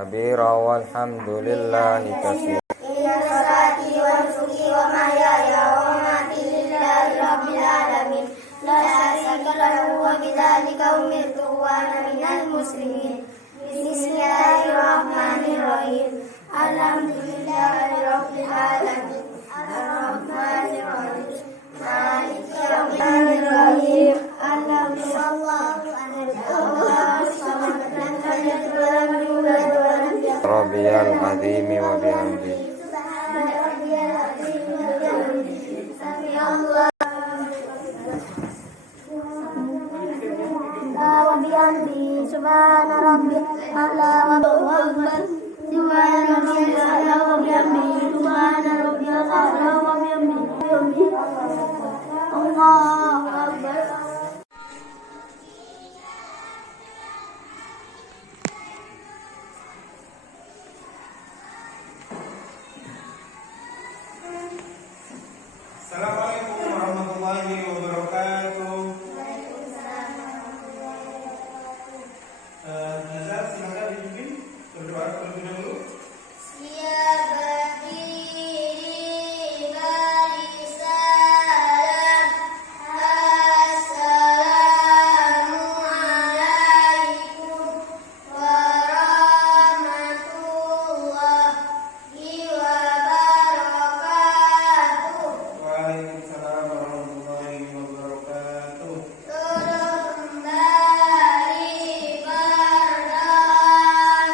kabira walhamdulillahi katsira. Inna salati wa nusuki wa mahyaya wa mamati lillahi rabbil alamin. La syarika lahu wa bidzalika umirtu wa ana minal muslimin. Bismillahirrahmanirrahim. Alhamdulillahi rabbil alamin. Ar-Rahmanir Rahim. Maliki yaumiddin. Alhamdulillah. Rabbiyal azimi wa bihamdi. Subhana rabbiyal a'la wa akbar. Subhana rabbiyal a'la wa bihamdihi. Subhana rabbiyal a'la wa bihamdihi. Allahu akbar. Assalamualaikum warahmatullahi wabarakatuh. Nazar, silakan dipimpin berdoa terlebih dahulu. Waalaikumsalam warahmatullahi wabarakatuh. Turun dari perdamaian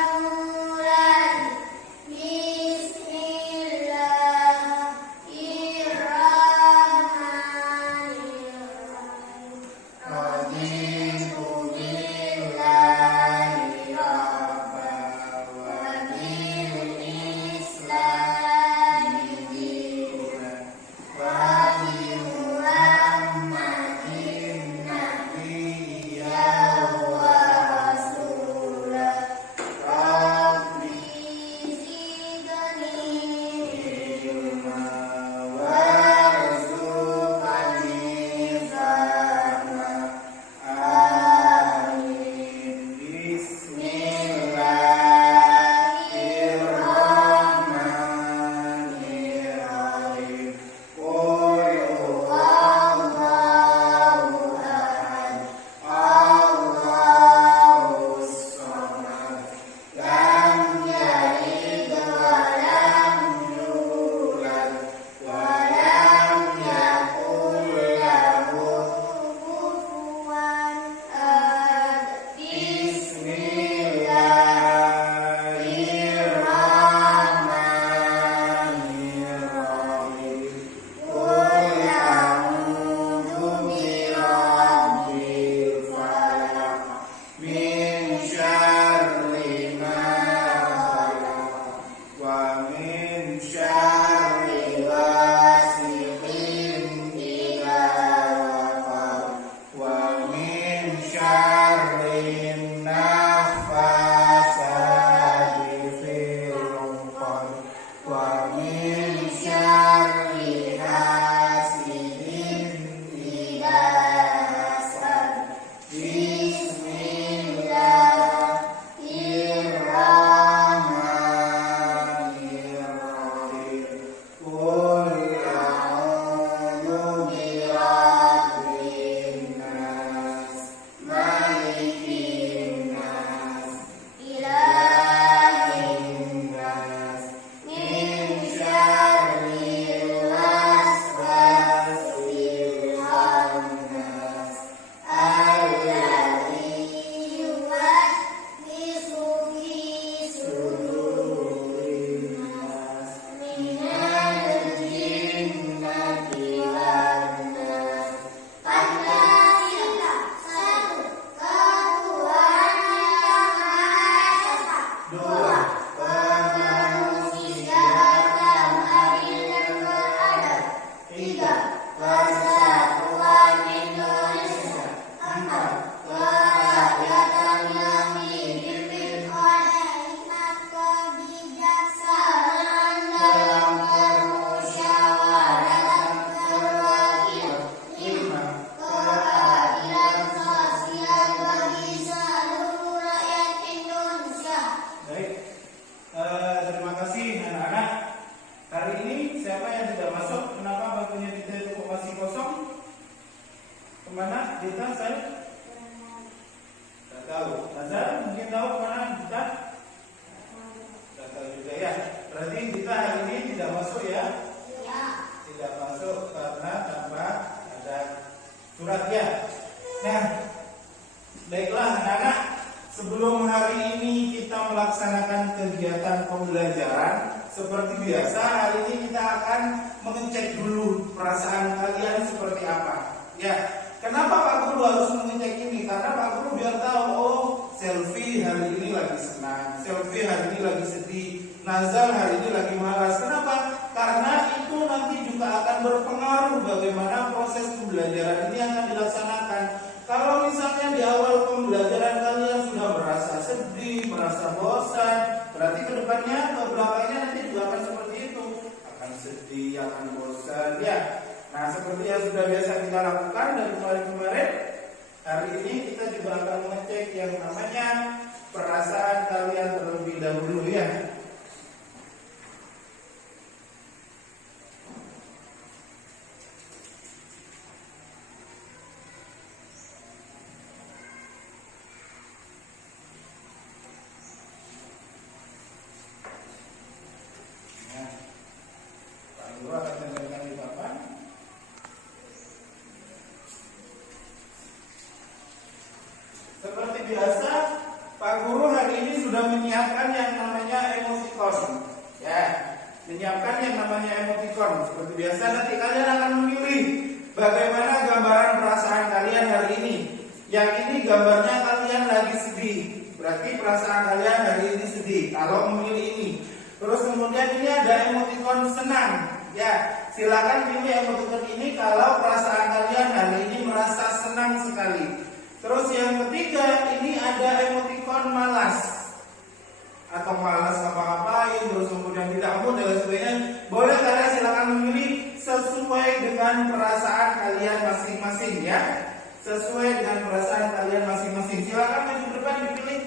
hari ini kita melaksanakan kegiatan pembelajaran seperti biasa. Hari ini kita akan mengecek dulu perasaan kalian seperti apa. Ya, kenapa Pak Guru harus mengecek ini? Karena Pak Guru biar tahu, oh Selfie hari ini lagi senang, Selfie hari ini lagi sedih, Nazal hari ini lagi malas. Kenapa? Karena itu nanti juga akan berpengaruh bagaimana proses pembelajaran ini akan dilaksanakan. Kalau misalnya di awal pembelajaran kalian sudah merasa sedih, merasa bosan, berarti kedepannya ke belakangnya nanti juga akan seperti itu, akan sedih, akan bosan, ya. Nah, seperti yang sudah biasa kita lakukan dari kemarin-kemarin, hari ini kita juga akan mengecek yang namanya perasaan kalian terlebih dahulu, ya. Seperti biasa, Pak Guru hari ini sudah menyiapkan yang namanya emoticon. Ya, menyiapkan yang namanya emoticon. Seperti biasa, nanti kalian akan memilih bagaimana gambaran perasaan kalian hari ini. Yang ini gambarnya kalian lagi sedih, berarti perasaan kalian hari ini sedih. Kalau memilih ini, terus kemudian ini ada emoticon senang. Ya, silakan pilih emoticon ini kalau perasaan kalian hari ini merasa senang sekali. Terus yang ketiga, ini ada emoticon malas atau malas apa-apain, terus kemudian tidak mood dan sebagainya. Boleh kalian silakan memilih sesuai dengan perasaan kalian masing-masing, ya. Sesuai dengan perasaan kalian masing-masing. Silakan maju ke depan dipilih.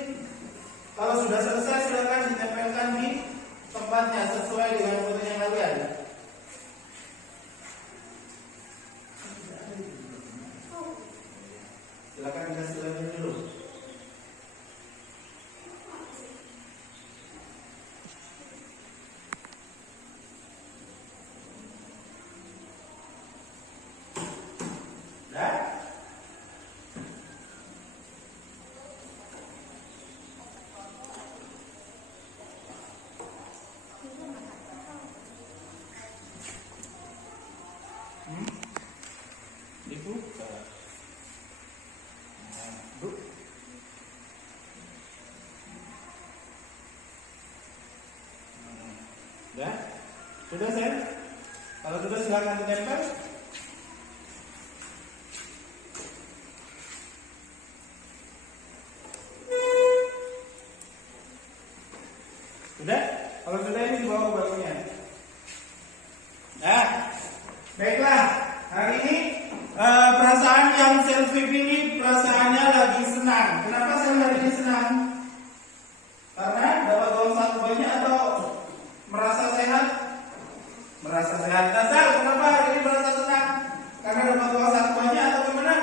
Kalau sudah selesai silakan ditempelkan di tempatnya sesuai dengan fotonya kalian. Silakan dikasih lagi dulu. Dah? Itu. Ya, sudah saya. Kalau sudah silakan ditempel. Sudah? Kalau sudah ini dibawa ke baliknya. Nah, baiklah. Hari ini perasaan yang Selfie pilih perasaannya lagi senang. Kenapa saya hari ini senang? Karena dapat uang saku banyak atau merasa sehat? Merasa sehat. Nazal, kenapa hari ini merasa senang? Karena dapat uang saku banyak atau gimana?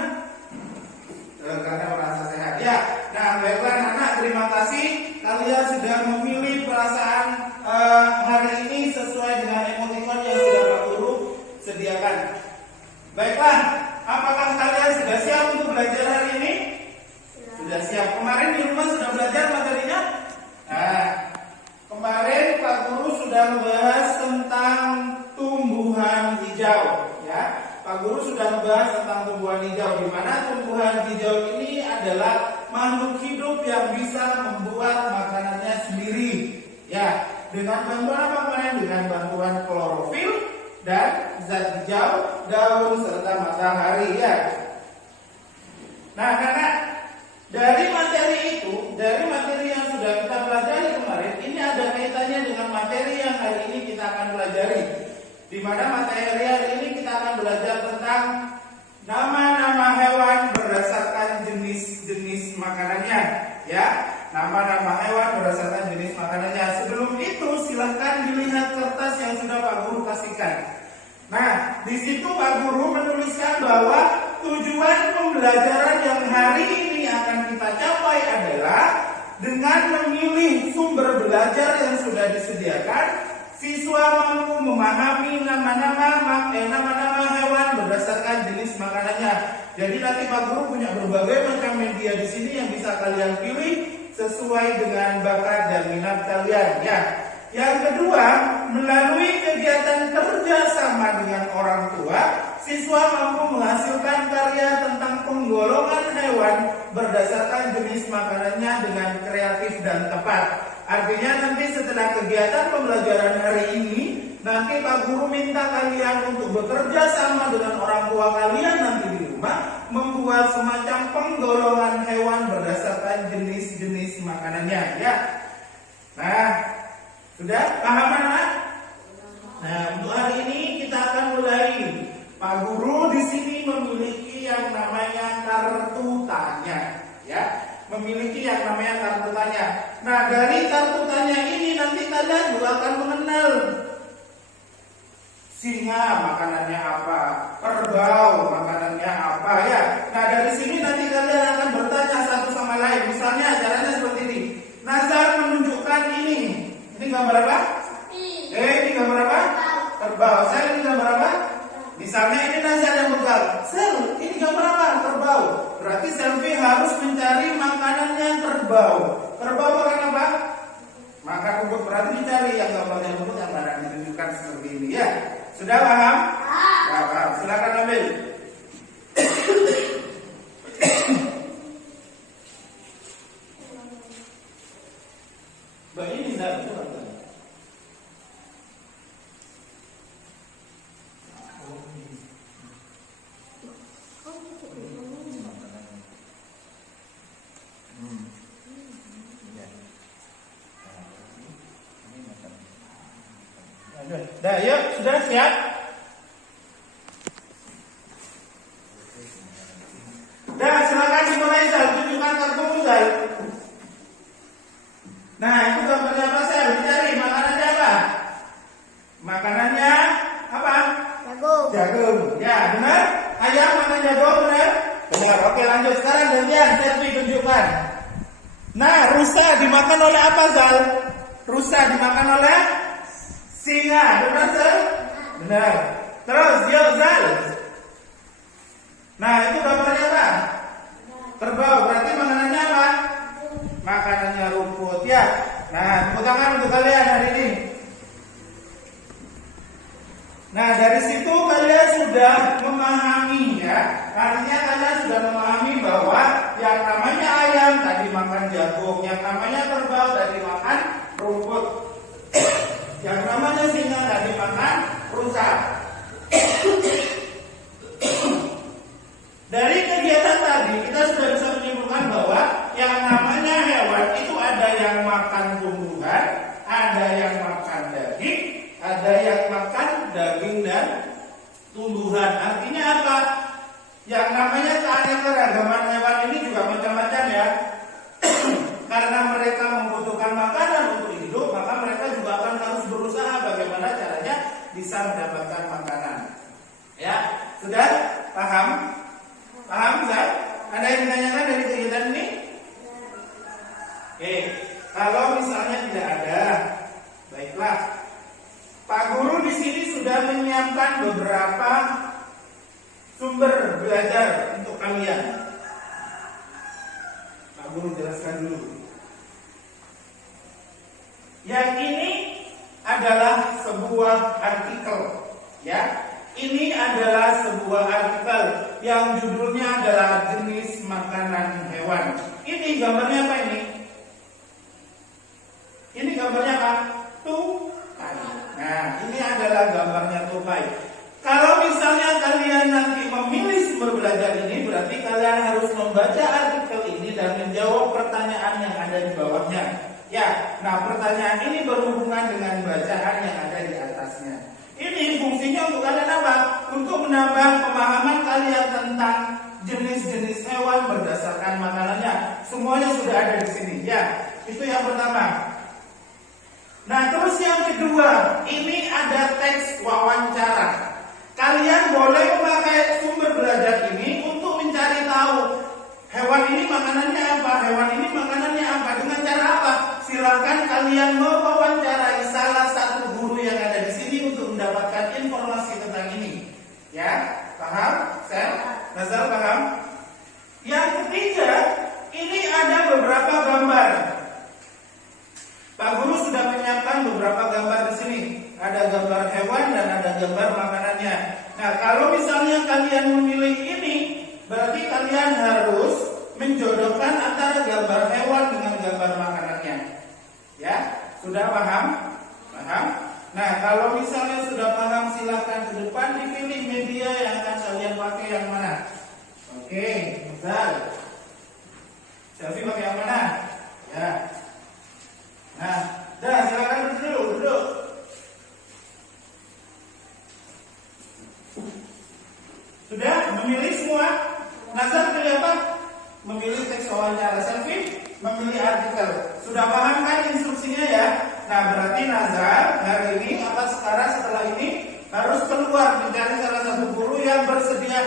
Karena merasa sehat. Ya. Nah, baiklah anak-anak, terima kasih. Kalian sudah memilih perasaan hari ini sesuai dengan emoticon yang sudah Pak Guru sediakan. Baiklah, apakah kalian sudah siap untuk belajar hari ini? Sudah siap. Kemarin di rumah sudah belajar materinya? Nah, kemarin Pak Guru sudah membahas tentang tumbuhan hijau, ya. Pak Guru sudah membahas tentang tumbuhan hijau, di mana tumbuhan hijau ini adalah makhluk hidup yang bisa membuat makanannya sendiri, ya. Dengan bantuan apa kemarin? Dengan bantuan klorofil dan zat hijau, daun serta matahari, ya. Nah, karena dari materi itu, dari materi yang sudah kita pelajari kemarin, ini ada kaitannya dengan materi yang hari ini kita akan pelajari. Di mana materi hari ini kita akan belajar tentang nama-nama hewan berdasarkan jenis-jenis makanannya, ya. Nama-nama hewan berdasarkan jenis makanannya. Sebelum itu silahkan dilihat kertas yang sudah Pak Guru kasihkan. Nah, di situ Pak Guru menuliskan bahwa tujuan pembelajaran yang hari ini akan kita capai adalah dengan memilih sumber belajar yang sudah disediakan, siswa mampu memahami nama-nama hewan berdasarkan jenis makanannya. Jadi nanti Pak Guru punya berbagai macam media di sini yang bisa kalian pilih sesuai dengan bakat dan minat kalian ya. Yang kedua, melalui kegiatan kerja sama dengan orang tua, siswa mampu menghasilkan karya tentang penggolongan hewan berdasarkan jenis makanannya dengan kreatif dan tepat. Artinya nanti setelah kegiatan pembelajaran hari ini, nanti Pak Guru minta kalian untuk bekerja sama dengan orang tua kalian nanti di rumah, membuat semacam penggolongan hewan berdasarkan jenis-jenis makanannya ya. Nah, sudah paham anak? Nah, untuk hari ini kita akan mulai. Pak Guru di sini memiliki yang namanya kartu tanya, ya, memiliki yang namanya kartu tanya. Nah, dari kartu tanya ini nanti kalian juga akan mengenal singa makanannya apa, kerbau makanannya apa, ya. Nah, dari sini nanti kalian akan bertanya satu sama lain. Misalnya caranya seperti ini. Nazar menunjukkan ini. Ini gambar apa? Ini gambar apa? Kerbau. Saya ini gambar apa? Misalnya ini Nazar yang pegang. Sel, ini gambar apa? Kerbau. Berarti Selvi harus mencari makanannya kerbau. Kerbau makan apa? Makan rumput. Berarti dicari yang gambarnya rumput yang mana ditunjukkan seperti ini ya. Sudah paham? Ya, paham. Silakan ambil. Mbak ini Nazar itu apa? Dah, yuk, sudah siap? Dah, silakan dimulai Zal, tunjukkan kartumu Zal. Nah, itu gambarnya apa Zal? Dicari makanannya apa? Makanannya apa? Jagung. Jagung. Ya, benar? Ayam makan jagung, benar? Benar. Oke, lanjut. Sekarang gantian, Selvi tunjukkan. Nah, rusa dimakan oleh apa Zal? Rusa dimakan oleh singa, benar Zal? Benar. Terus, yuk Zal. Nah, itu gambarnya apa? Kerbau. Berarti makanannya apa? Makanannya rumput, ya. Nah, tepuk tangan untuk kalian hari ini. Nah, dari situ kalian sudah memahami ya. Artinya kalian sudah memahami bahwa yang namanya ayam tadi makan jagung, yang namanya kerbau tadi makan rumput. Yang namanya singa tadi makan rusa. Dari kegiatan tadi kita sudah bisa menyimpulkan bahwa yang namanya hewan itu ada yang makan tumbuhan, ada yang makan daging, ada yang makan daging dan tumbuhan. Artinya apa? Yang namanya keanekaragaman hewan ini juga macam-macam ya. Karena mereka membutuhkan makanan untuk hidup, maka mereka juga akan harus berusaha bagaimana caranya bisa mendapatkan makanan. Ya, sudah paham? Paham, Zat? Ada yang ditanyakan dari kegiatan ini? Oke, kalau misalnya tidak ada, baiklah. Pak Guru di sini sudah menyiapkan beberapa sumber belajar untuk kalian. Pak Guru jelaskan dulu. Yang ini adalah sebuah artikel, ya. Ini adalah sebuah artikel yang judulnya adalah jenis makanan hewan. Ini gambarnya apa ini? Ini gambarnya apa? Tupai. Nah, ini adalah gambarnya tupai. Kalau misalnya kalian nanti memilih sumber belajar ini, berarti kalian harus membaca artikel ini dan menjawab pertanyaan yang ada di bawahnya. Ya, nah pertanyaan ini berhubungan dengan bacaan yang ada di atasnya. Ini fungsinya untuk kalian apa? Untuk menambah pemahaman kalian tentang jenis-jenis hewan berdasarkan makanannya. Semuanya sudah ada di sini. Ya, itu yang pertama. Nah, terus yang kedua, ini ada teks wawancara. Kalian boleh memakai sumber belajar ini untuk mencari tahu hewan ini makanannya apa, hewan ini makanannya apa, dengan cara apa? Silakan kalian mewawancarai salah satu guru yang ada di sini untuk mendapatkan informasi tentang ini. Ya, paham? Sel? Nazar paham? Yang ketiga, ini ada beberapa gambar. kalian memilih ini, berarti kalian harus menjodohkan antara gambar hewan dengan gambar makanannya. Ya, sudah paham? Paham? Nah, kalau misalnya sudah paham, silahkan ke depan dipilih media yang akan kalian pakai yang mana. Oke, misal selfie pakai yang mana? Ya. Nah, dah silakan duduk. Sudah memilih semua? Nazar pilih apa? Memilih teks wawancara. Selfie memilih artikel. Sudah paham kan instruksinya ya? Nah, berarti Nazar hari ini apa sekarang setelah ini harus keluar mencari salah satu guru yang bersedia.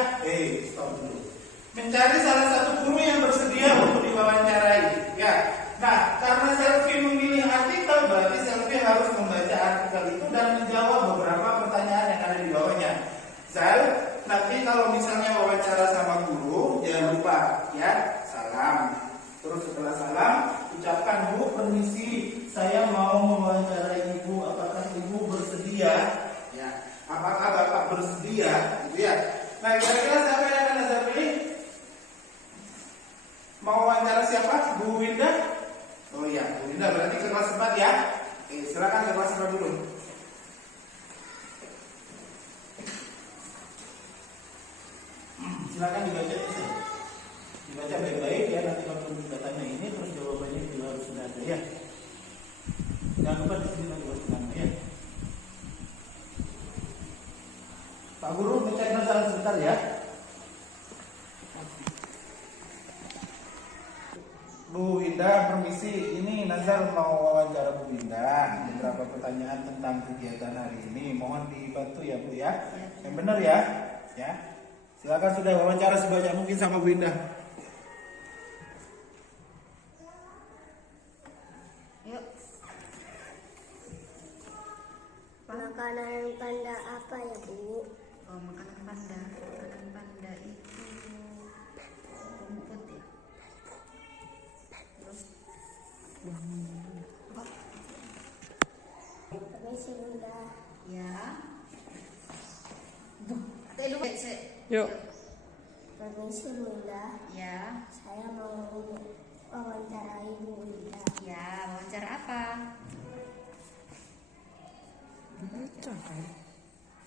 Stop dulu. Mencari salah satu guru yang bersedia untuk diwawancarai. Ya. Nah, karena selfie memilih artikel, berarti selfie harus membaca artikel itu dan menjawab beberapa pertanyaan yang ada di bawahnya. Zal, nanti kalau misalnya wawancara sama guru, jangan lupa ya, salam. Terus setelah salam, ucapkan, Bu, permisi, saya mau mewawancarai Ibu, apakah Ibu bersedia? Ya, apakah Bapak bersedia? Gitu ya. Nah, kira-kira siapa yang akan Nazar pilih? Mau wawancara siapa? Bu Winda? Oh iya, Bu Winda berarti ke kelas 4 ya. Oke, silakan ke kelas 4 dulu. Silakan dibaca baik-baik ya, nanti kalau datanya ini terus jawabannya juga harus sudah ada ya. Jangan lupa di sini lagi nama ya. Pak Guru mencari Nazar sebentar ya. Bu Winda, permisi, ini Nazar mau wawancara Bu Winda. Beberapa pertanyaan tentang kegiatan hari ini, mohon dibantu ya Bu ya. Yang benar ya, ya. Silakan sudah wawancara sebanyak mungkin sama Bu Winda. Yuk. Makanan panda apa ya, Bu? Oh, makanan panda. Makanan panda itu rumput ya. Terus Permisi, Bunda. ya. Dulu Yuk. Permisi, Bunda. Ya. Saya mau wawancarai Bu Winda. Ya, wawancara apa?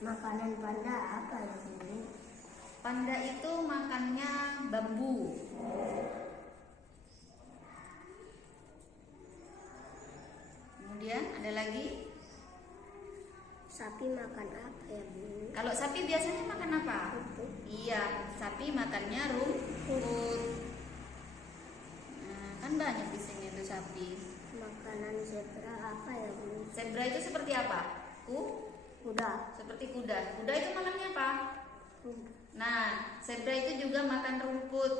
Makanan panda apa ya, Bu? Panda itu makannya bambu. Kemudian ada lagi? Sapi makan apa ya, Bu? Kalau sapi biasanya makan apa? Rumput. Iya, sapi makannya rumput. Nah, kan banyak di sini tuh sapi. Makanan zebra apa ya, Bu? Zebra itu seperti apa? Kuda. Seperti kuda. Kuda itu makannya apa? Rumput. Nah, zebra itu juga makan rumput.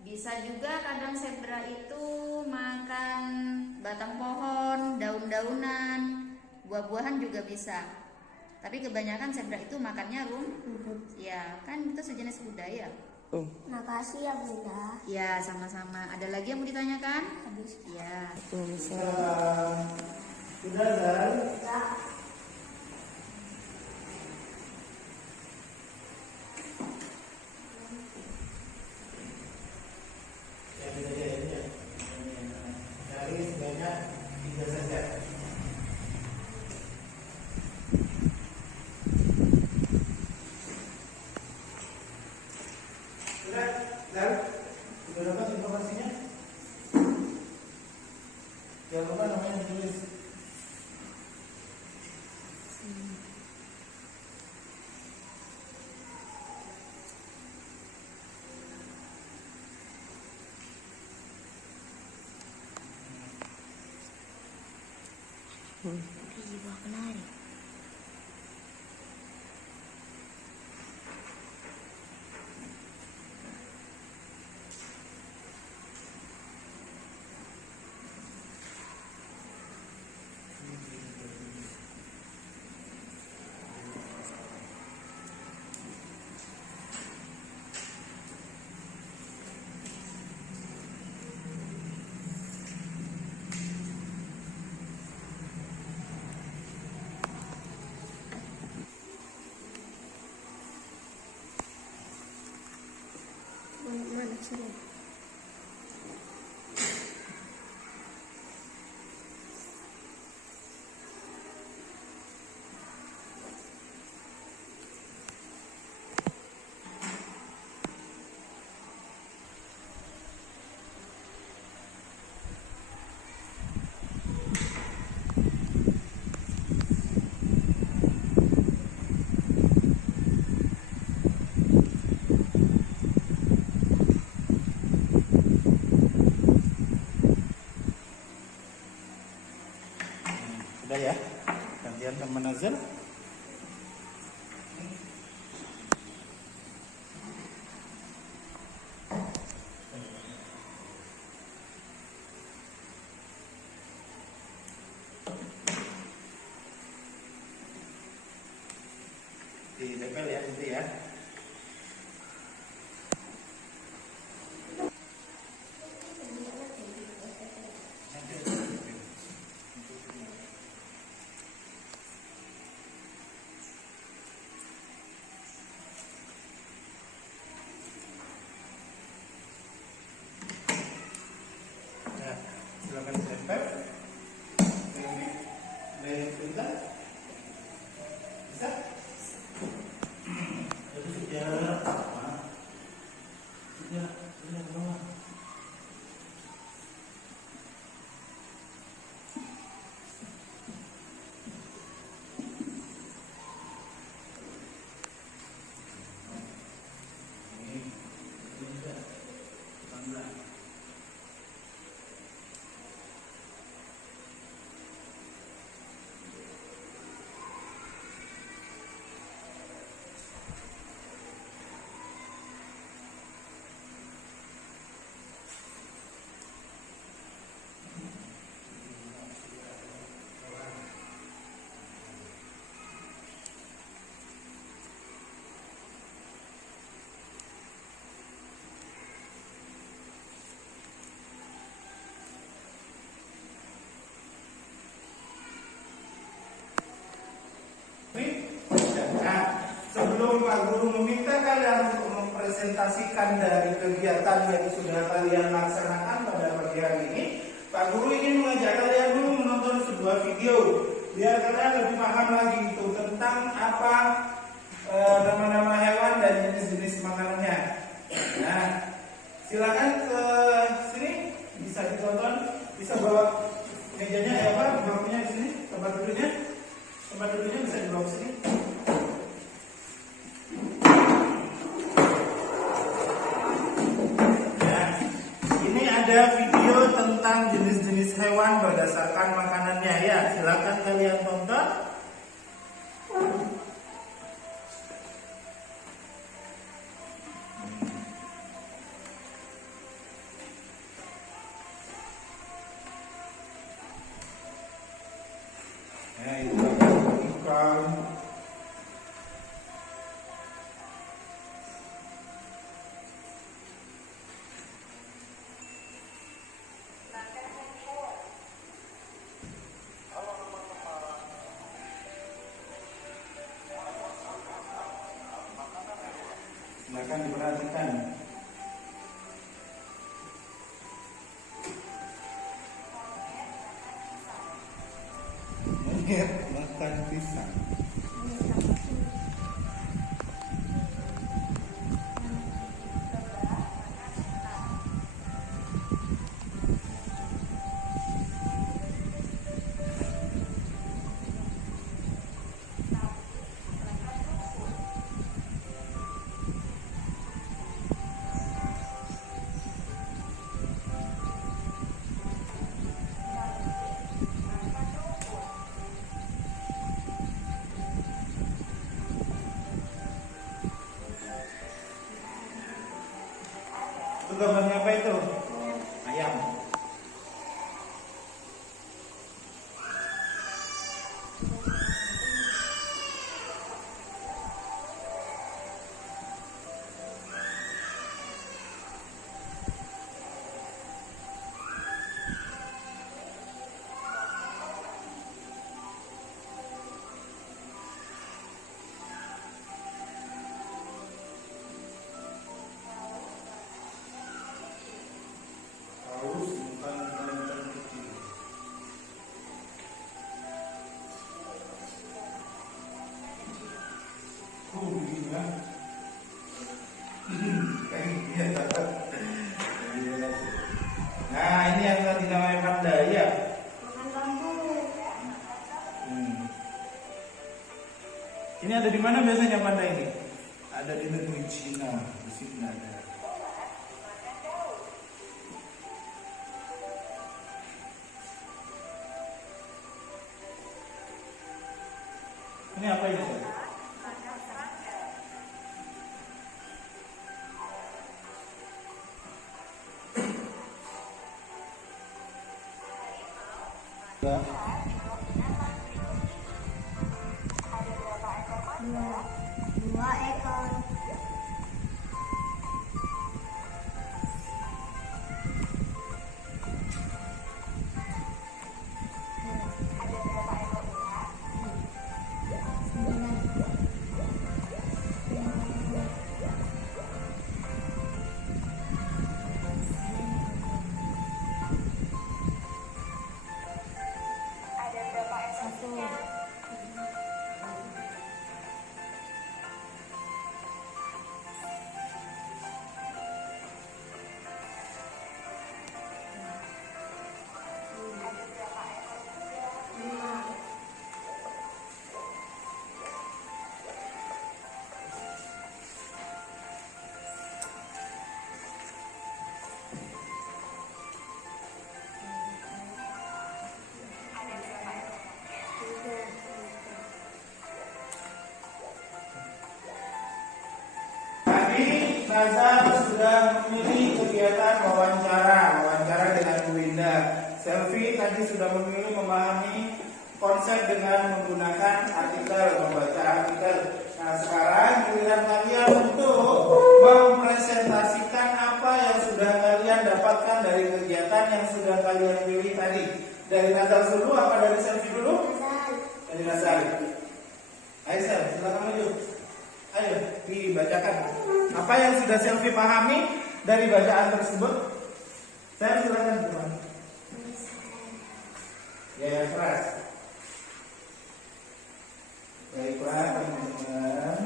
Bisa juga kadang zebra itu makan batang pohon, daun-daunan, buah-buahan juga bisa. Tapi kebanyakan zebra itu makannya rumput. Ya, kan itu sejenis kuda ya. Makasih ya, Bunda. Ya, sama-sama. Ada lagi yang mau ditanyakan? Habis. Ya. Sudah, Zal? Ya. Cari sebanyak 3 saja. Sudah, Zal? Sudah dapat informasinya? Jangan lupa namanya ditulis. Jiwa menarik. sini. Sudah ya, gantian sama Nazar. Ditempel ya nanti ya. Ya, silakan ditempel. Ini sebentar. Bisa? Jadi sudah bawah. Nah, sebelum Pak Guru meminta kalian untuk mempresentasikan dari kegiatan yang sudah kalian laksanakan pada pagi hari ini, Pak Guru ingin mengajak kalian dulu menonton sebuah video biar kalian lebih paham lagi itu tentang apa nama-nama hewan dan jenis-jenis makanannya. Nah, silakan ke sini, bisa ditonton, bisa bawa mejanya bangkunya di sini, tempat duduknya bisa dibawa ke sini. Nah, ini ada video tentang jenis-jenis hewan berdasarkan makanannya ya. Silakan kalian tonton. Nah, itu ikan. Silakan diperhatikan. Monyet makan pisang. Itu gambarnya apa itu? Ayam. Ini ada di mana biasanya panda ini? Ada di negeri Cina. Di sini ada. Ini apa ini? Dua ekor. Nazar sudah memilih kegiatan wawancara dengan Bu Winda. Selfie tadi sudah memilih memahami konsep dengan menggunakan artikel, membaca artikel. Nah sekarang giliran kalian untuk mempresentasikan apa yang sudah kalian dapatkan dari kegiatan yang sudah kalian pilih tadi. Dari Nazar dulu apa dari Selfie dulu? Dari Nazar. Ayo Sel, silakan maju. Ayo dibacakan. Apa yang sudah Selfie pahami dari bacaan tersebut? Saya silakan teman. Ya yang keras. Baiklah teman-teman.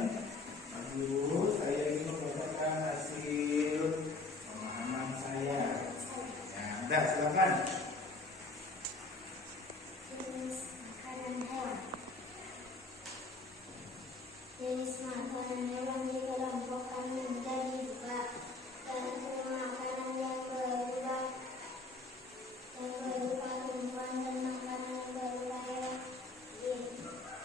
Aduh, saya ingin membacakan hasil pemahaman saya. Ya, udah silakan. Jenis makanan hewan dikelompokkan menjadi dua, yaitu makanan yang berupa tumbuhan dan makanan yang berupa hewan.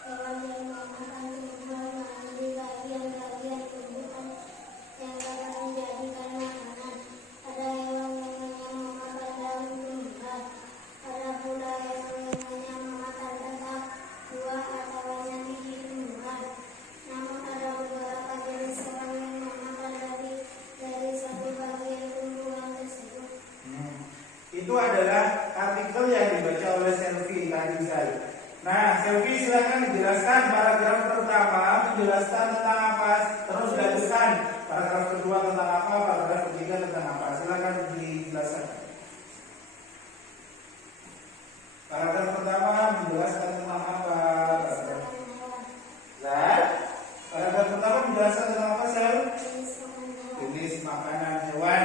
Hewan yang memakan tumbuhan mengambil bagian-bagian tumbuhan yang dapat dijadikan makanan. Ada hewan yang hanya memakan daun tumbuhan. Ada pula hewan yang hanya memakan batang, buah atau hanya biji tumbuhan. Namun ada beberapa jenis hewan yang memakan lebih dari satu bagian tumbuhan tersebut. Itu adalah artikel yang dibaca oleh Selfie tadi saya. Nah, Selfie silakan dijelaskan paragraf pertama menjelaskan tentang apa, terus lanjutkan paragraf kedua tentang apa, paragraf ketiga tentang apa. Silakan dijelaskan. Paragraf pertama menjelaskan tentang apa? Dan paragraf pertama menjelaskan tentang apa, Sel? Jenis makanan hewan.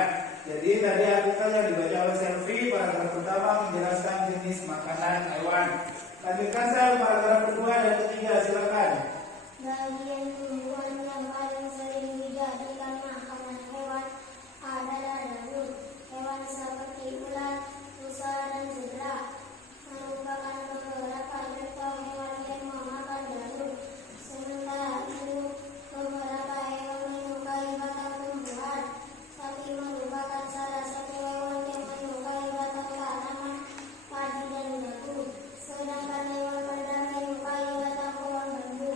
Jadi tadi artikel yang dibaca oleh Selfie, paragraf pertama menjelaskan jenis makanan hewan. Lanjutkan Sel, paragraf kedua dan ketiga, silakan. Bagian tumbuhan yang paling sering dijadikan makanan hewan adalah daun. Hewan seperti ular, rusa, dan zebra merupakan beberapa contoh hewan yang memakan daun. Sementara itu, beberapa hewan menyukai batang tumbuhan. Sapi merupakan salah satu hewan yang menyukai batang tanaman, padi, dan batu. Sedangkan hewan perdana menyukai batang pohon bambu.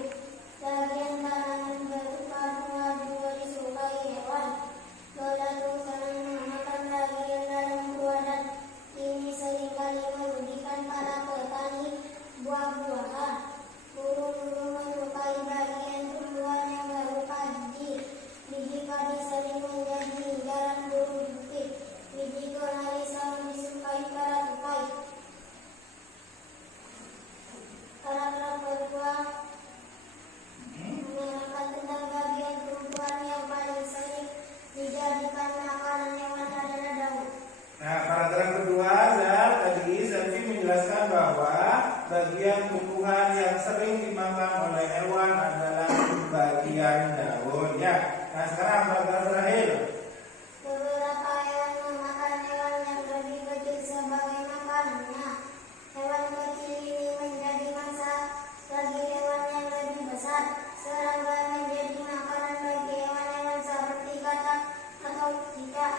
Bagian kanan berupa bunga juga disukai hewan. Belatung senang memakan bagian dalam buah dan ini seringkali merugikan para petani buah-buahan. Burung-burung menyukai bagian tumbuhan yang berupa biji. Biji padi sering menjadi incaran burung putih. Biji kenari selalu disukai para tupai. Paragraf kedua menerangkan tentang bagian tumbuhan yang paling sering dijadikan makanan hewan adalah daun. Nah, paragraf kedua, tadi Selfie menjelaskan bahwa bagian tumbuhan yang sering dimakan oleh hewan adalah bagian daun ya. Nah sekarang paragraf terakhir. Beberapa hewan memakan hewan yang lebih kecil sebagai makanannya. Hewan kecil ini menjadi mangsa bagi hewan yang lebih besar. Serangga menjadi makanan bagi hewan-hewan seperti katak atau cicak.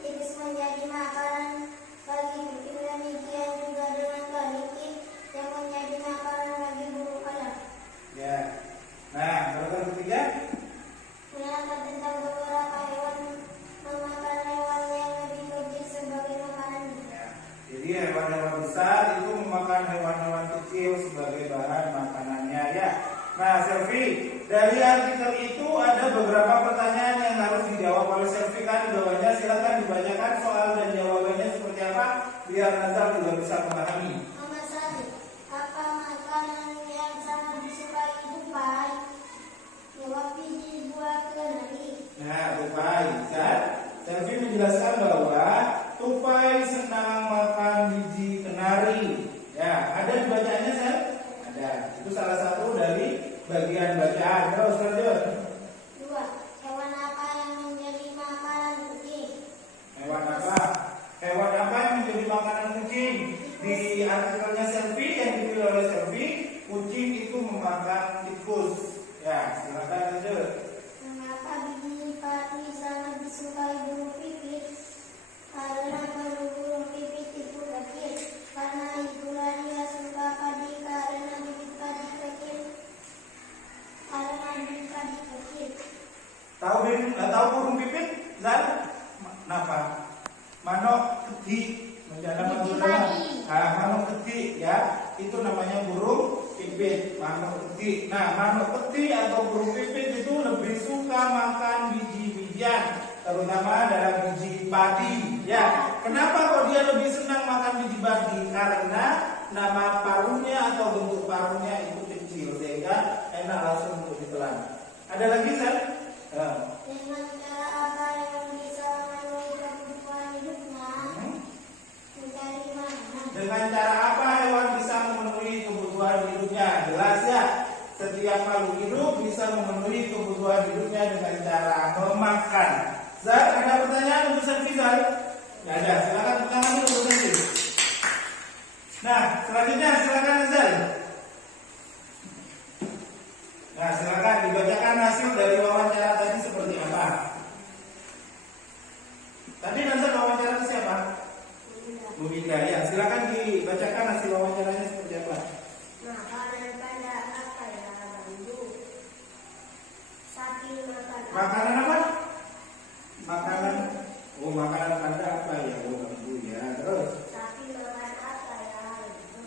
Tikus menjadi makanan bagi kucing. Demikian juga dengan kelinci yang menjadi makanan bagi burung elang. Ya. Nah paragraf ketiga. Menerangkan tentang beberapa hewan memakan hewan yang lebih kecil sebagai makanannya. Ya. Jadi hewan-hewan besar itu memakan hewan-hewan kecil sebagai bahan makanannya ya. Nah Selvi, dari artikel itu ada beberapa pertanyaan yang harus dijawab oleh Selvi kan di bawahnya. Silakan dibacakan soal dan jawabannya seperti apa biar Nazar juga bisa memahami. Nomor 1. Apa makanan yang sangat disukai tupai? Jawab biji buah kenari. Nah tupai kan, Selvi menjelaskan bahwa tupai senang makan biji kenari. Ya, ada dibacaannya Sel? Ada. Itu salah satu dari bagian bacaan. Terus lanjut. 2. Hewan apa yang menjadi makanan kucing? Hewan apa? Hewan apa yang menjadi makanan kucing? Di artikelnya Selvi yang dipilih oleh Selvi, kucing itu memakan tikus. Ya, silakan lanjut. Mengapa biji padi sangat disukai burung pipit? Karena burung pipit itu kecil. Karena itulah dia suka padi karena bibit padi kecil. Tahu burung pipit? Zal? Kenapa? Manuk keti menjadi manuk keti ya. Itu namanya burung pipit, manuk keti. Nah, manuk keti atau burung pipit itu lebih suka makan biji-bijian, terutama dalam biji padi. Ya, kenapa kok dia lebih senang makan biji padi? Karena nama paruhnya atau bentuk paruhnya itu kecil sehingga enak langsung untuk ditelan. Ada lagi Zal? Dengan cara apa yang bisa memenuhi kebutuhan hidupnya? Mencari makanan. Dengan cara apa hewan bisa memenuhi kebutuhan hidupnya? Jelas ya. Setiap makhluk hidup bisa memenuhi kebutuhan hidupnya dengan cara memakan. Zal, ada pertanyaan untuk Selvi Zal? Tidak ada. Silakan tangan dulu Selvi. Nah, selanjutnya silakan Zal. Nah, silakan dibacakan hasil dari wawancara tadi seperti apa? Tadi Nazar wawancara ke siapa? Bu Binda, ya. Silakan dibacakan hasil wawancaranya seperti apa? Makanan pada apa ya bambu? Sapi makan Makanan apa? Makanan. Oh, makanan pada apa ya? Oh, bambu ya. Terus? Sapi makan apa ya bambu?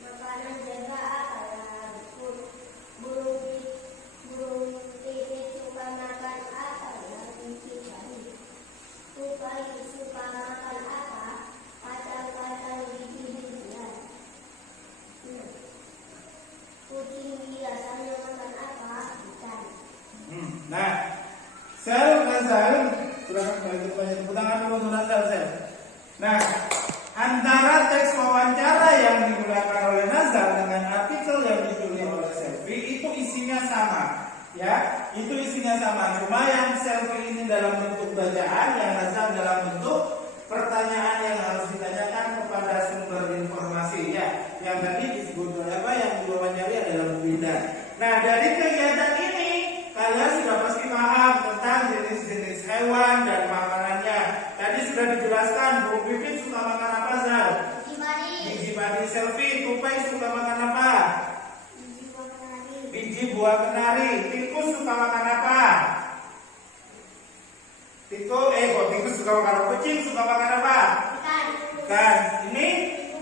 Makanan jaga apa ya rumput? Burung pipit suka makan apa ya biji padi? Tupai suka makan apa? Kacang-kacang biji-bijian. Kucing biasanya makan apa? Ikan. Nah, Sel, Nazar, silakan banyak tepuk tangan dulu untuk Nazar, Sel. Nah, antara teks wawancara yang digunakan oleh Nazar dengan artikel yang ditulis oleh Selvi itu isinya sama, ya, itu isinya sama. Cuma yang Selvi ini dalam bentuk bacaan, yang Nazar dalam bentuk pertanyaan yang harus ditanyakan kepada sumber informasi, ya. Yang tadi disebut oleh apa? Yang diwawancari adalah Bu Binda. Nah, dari kegiatan ini kalian sudah pasti paham tentang jenis-jenis hewan dan makanannya. Tadi sudah dijelaskan, burung pipit suka makan apa, Zal? Biji padi. Selvi, tupai suka makan apa? Biji buah kenari. Tikus suka makan apa? Tikus suka makan apa? Kucing suka makan apa? Ikan. Ini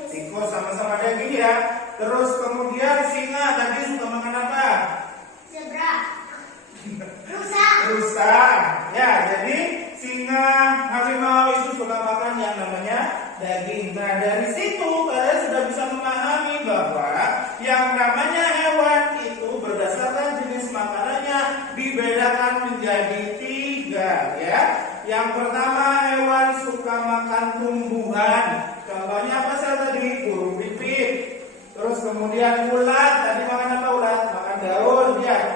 tikus sama-sama daging ya. Terus kemudian singa tadi suka makan apa? Zebra. Rusa. Ya, jadi singa, harimau itu suka makan yang namanya daging. Nah, dari situ kalian sudah bisa memahami bahwa yang namanya hewan itu berdasarkan jenis makanannya dibedakan menjadi 3, ya. Yang pertama, hewan suka makan tumbuhan. Contohnya apa tadi? Burung pipit. Terus kemudian ulat, tadi makan apa ulat? Makan daun, ya.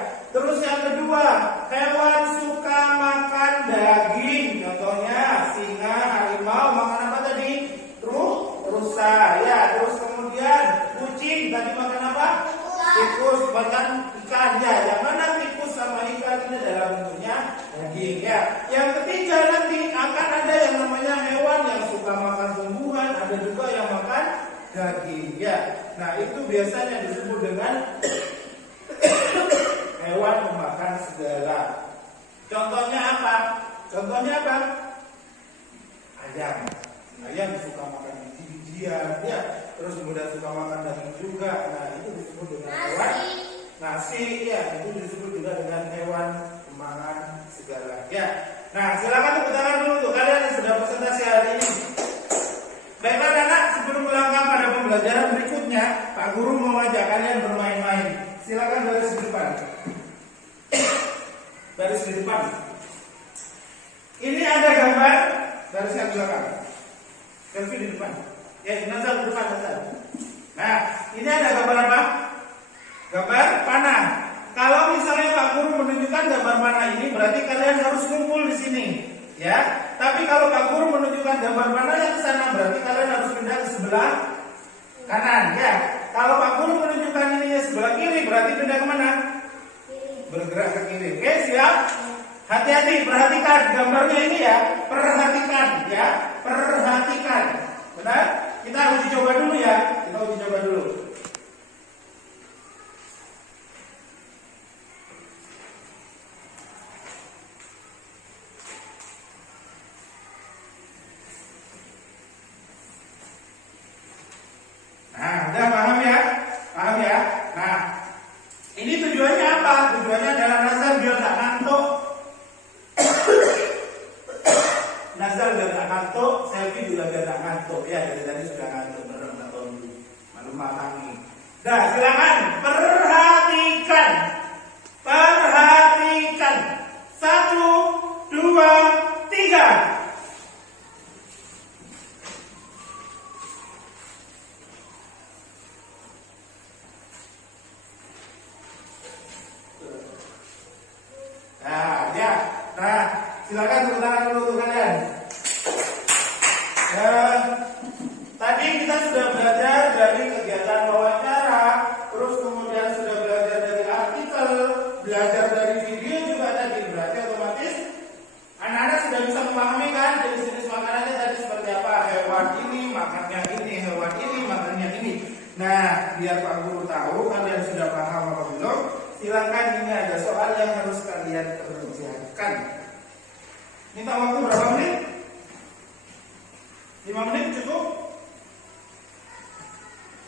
ya. Terus kemudian kucing tadi makan apa? Tikus makan ikan ya. Yang mana tikus sama ikan ini dalam bentuknya daging ya. Yang ketiga nanti akan ada yang namanya hewan yang suka makan tumbuhan, ada juga yang makan daging ya. Nah itu biasanya disebut dengan hewan pemakan segala. Contohnya apa? Contohnya apa? Ayam. Ayam suka makan biji-bijian ya. Terus kemudian suka makan daging juga. Nah itu disebut dengan hewan nasi ya. Itu disebut juga dengan hewan pemakan segala ya. Nah silakan tepuk tangan dulu untuk kalian yang sudah presentasi hari ini. Baiklah anak, sebelum melangkah pada pembelajaran berikutnya, Pak Guru mau ajak kalian bermain-main. Silakan baris di depan. Baris di depan. Ini ada gambar baris yang belakang. Selfie di depan. Ya, Nazar di depan Nazar. Nah, ini ada gambar apa? Gambar panah. Kalau misalnya Pak Guru menunjukkan gambar panah ini, berarti kalian harus kumpul di sini, ya. Tapi kalau Pak Guru menunjukkan gambar panah yang ke sana, berarti kalian harus pindah ke sebelah kanan, ya. Kalau Pak Guru menunjukkan ininya sebelah kiri, berarti pindah kemana? Bergerak ke kiri. Oke, siap? Hati-hati, perhatikan gambarnya ini ya. Perhatikan, ya. Perhatikan. Benar? Kita uji coba dulu ya. Kita uji coba dulu. Nah, udah paham ya? Paham ya? Nah, ini tujuannya apa? Tujuannya adalah Nazar biar tak ngantuk. Nazar biar tak ngantuk, selfie juga biar tak ngantuk. Ya, dari tadi sudah ngantuk, benar tak tahu dulu. Malu makangi. Nah, silakan perhatikan. Perhatikan. 1, 2, 3. Nah, ya. Nah, silakan tepuk tangan dulu untuk kalian. Tadi kita sudah belajar dari kegiatan wawancara, terus kemudian sudah belajar dari artikel, belajar dari video juga tadi. Berarti otomatis anak-anak sudah bisa memahami kan jenis-jenis makanannya tadi seperti apa. Hewan ini makannya ini, hewan ini makannya ini. Nah, biar Pak Guru tahu kalian sudah paham apa belum, silakan ini ada soal yang harus kalian kerjakan. Minta waktu berapa menit? 5 menit cukup?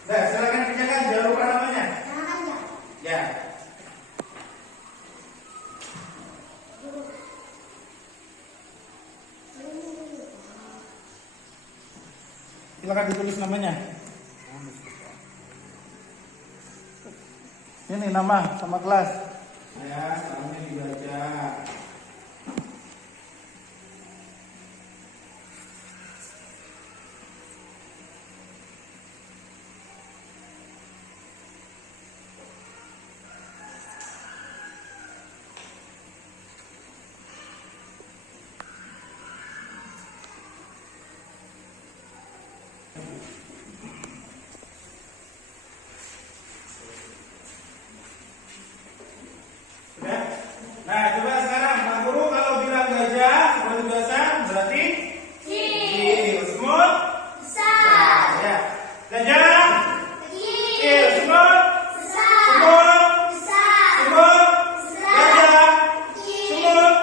Nah, silakan kerjakan, jangan lupa namanya. Ya. Silakan ditulis namanya. Ini nama sama kelas. Ya, namanya dibaca. Nah, coba sekarang Pak Guru kalau bilang gajah seperti biasa berarti semut besar. Ya. Gajah kecil, semut besar. Semut gajah semut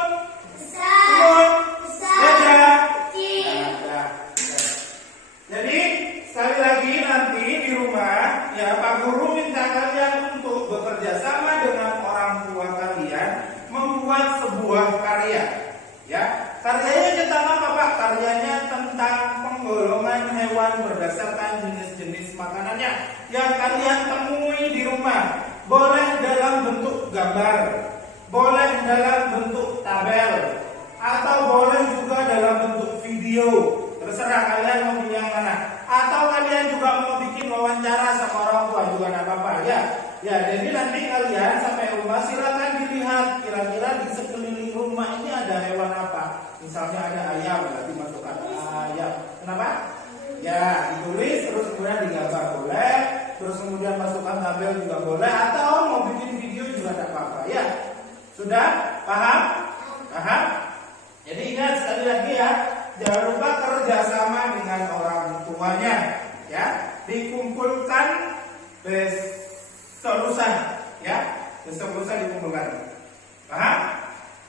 gajah. Nah, jadi sekali lagi nanti di rumah ya Pak Guru minta kalian untuk bekerja sama dengan orang tua kalian membuat sebuah karya, ya. Karyanya tentang apa Pak? Karyanya tentang penggolongan hewan berdasarkan jenis-jenis makanannya yang kalian temui di rumah. Boleh dalam bentuk gambar, boleh dalam bentuk tabel, atau boleh juga dalam bentuk video. Terserah kalian mau pilih yang mana. Atau kalian juga mau bikin wawancara sama orang tua juga tidak apa-apa, ya. Ya, jadi nanti kalian sampai rumah silakan dilihat kira-kira di sekeliling rumah ini ada hewan apa. Misalnya ada ayam, berarti masukkan ayam. Kenapa? Ya, ditulis terus kemudian digambar boleh, terus kemudian masukkan tabel juga boleh, atau mau bikin video juga tidak apa-apa ya. Sudah paham? Paham? Jadi ingat sekali lagi ya, jangan lupa kerjasama dengan orang tuanya ya, dikumpulkan besok lusa ya, besok lusa dikumpulkan. Paham?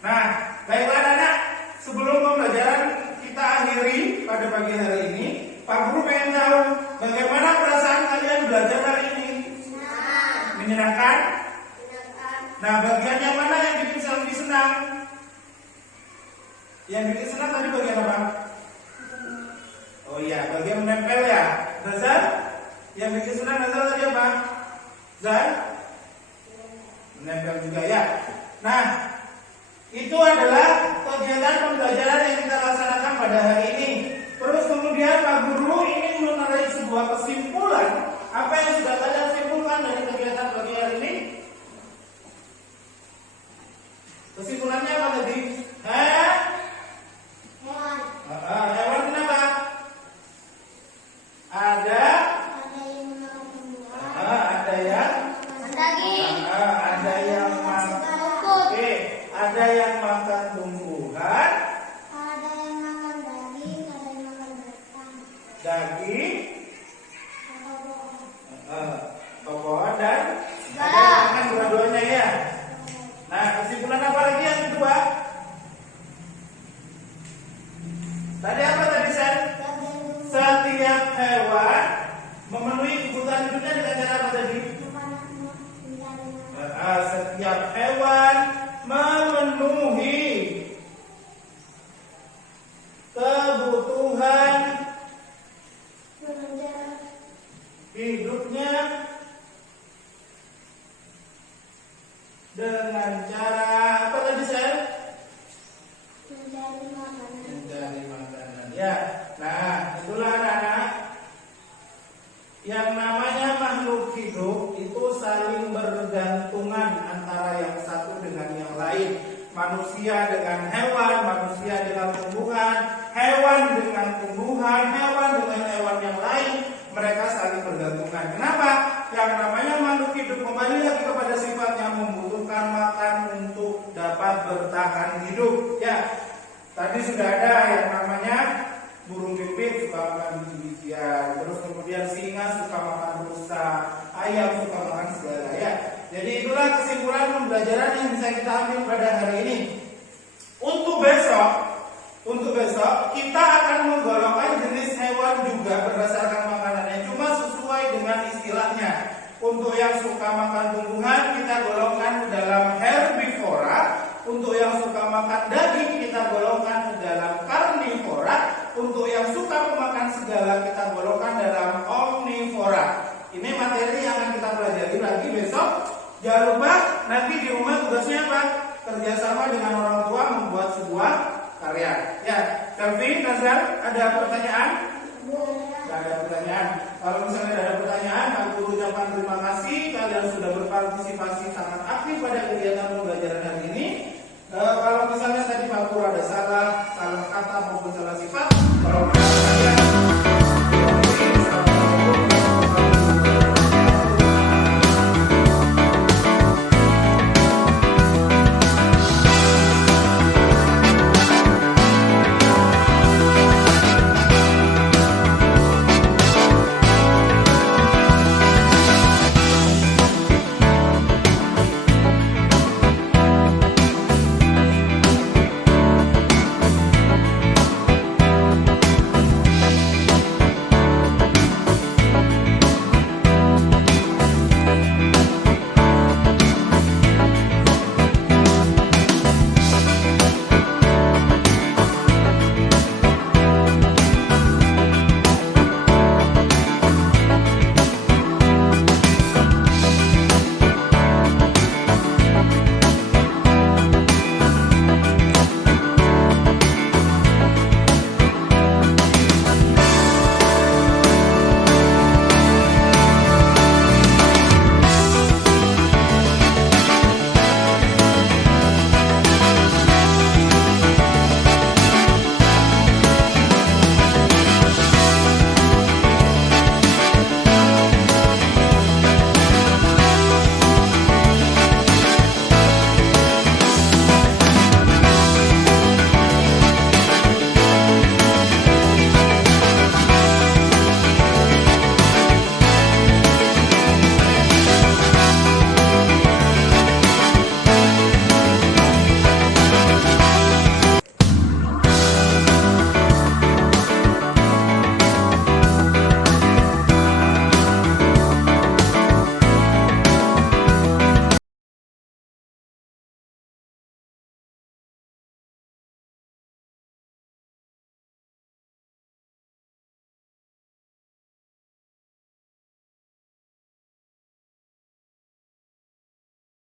Nah, baiklah anak, sebelum pembelajaran kita akhiri pada pagi hari ini, Pak Guru pengen tahu bagaimana perasaan kalian belajar hari ini? Menyenangkan? Nah, bagian yang mana yang bikin lebih senang? Yang bikin senang tadi bagian apa? Oh iya, bagian menempel ya. Nazar? Yang bikin senang Nazar tadi apa? Zan? Menempel juga ya. Nah, itu adalah kegiatan pembelajaran yang kita laksanakan pada hari ini. Terus kemudian Pak Guru ingin menarik sebuah kesimpulan. Apa yang sudah kalian simpulkan dari kegiatan pagi hari ini? Kesimpulannya apa tadi? Hewan. Hewan kenapa? Ada Yang makan tumbuhan. ada yang Daging. ada yang makan. Rumput. Oke, ada yang makan tumbuhan, Ada yang makan daging, ada yang makan batang. daging, Atau pohon dan ada Segala. yang makan dua-duanya ya. Nah, kesimpulan apa lagi yang kedua? Tadi apa tadi Sen? Setiap hewan memenuhi kebutuhan hidupnya dengan cara apa tadi? Setiap hewan memenuhi kebutuhan hidupnya dengan cara apa tadi Sen? mencari makanan. Mencari makanan ya. Nah, itulah anak-anak, yang namanya makhluk hidup itu saling bergantungan antara yang satu dengan yang lain. Manusia dengan hewan, manusia dengan tumbuhan, hewan dengan tumbuhan, hewan dengan hewan yang lain, mereka saling bergantungan. Kenapa? Yang namanya makhluk hidup kembali lagi kepada sifatnya, membutuhkan makan untuk dapat bertahan hidup ya. Tadi sudah ada yang namanya burung pipit suka makan biji-bijian, terus kemudian singa suka makan rusa, ayam suka makan segala ya. Jadi itulah kesimpulan pembelajaran yang bisa kita ambil pada hari ini. Untuk besok kita akan menggolongkan jenis hewan juga berdasarkan makanannya, cuma sesuai dengan istilahnya. Untuk yang suka makan tumbuhan kita golongkan ke dalam herbivora, untuk yang suka makan daging kita golongkan ke dalam karnivora, untuk yang suka memakan segala kita golongkan dalam omnivora. Ini materi yang akan kita pelajari lagi besok. Jangan lupa nanti di rumah tugasnya apa? Kerjasama dengan orang tua membuat sebuah karya. Ya, Kelvin, Nazar, ada pertanyaan? Tidak ada pertanyaan. Kalau misalnya ada pertanyaan, aku ucapkan terima kasih. Kalian sudah berpartisipasi sangat aktif pada kegiatan pembelajaran hari ini. Kalau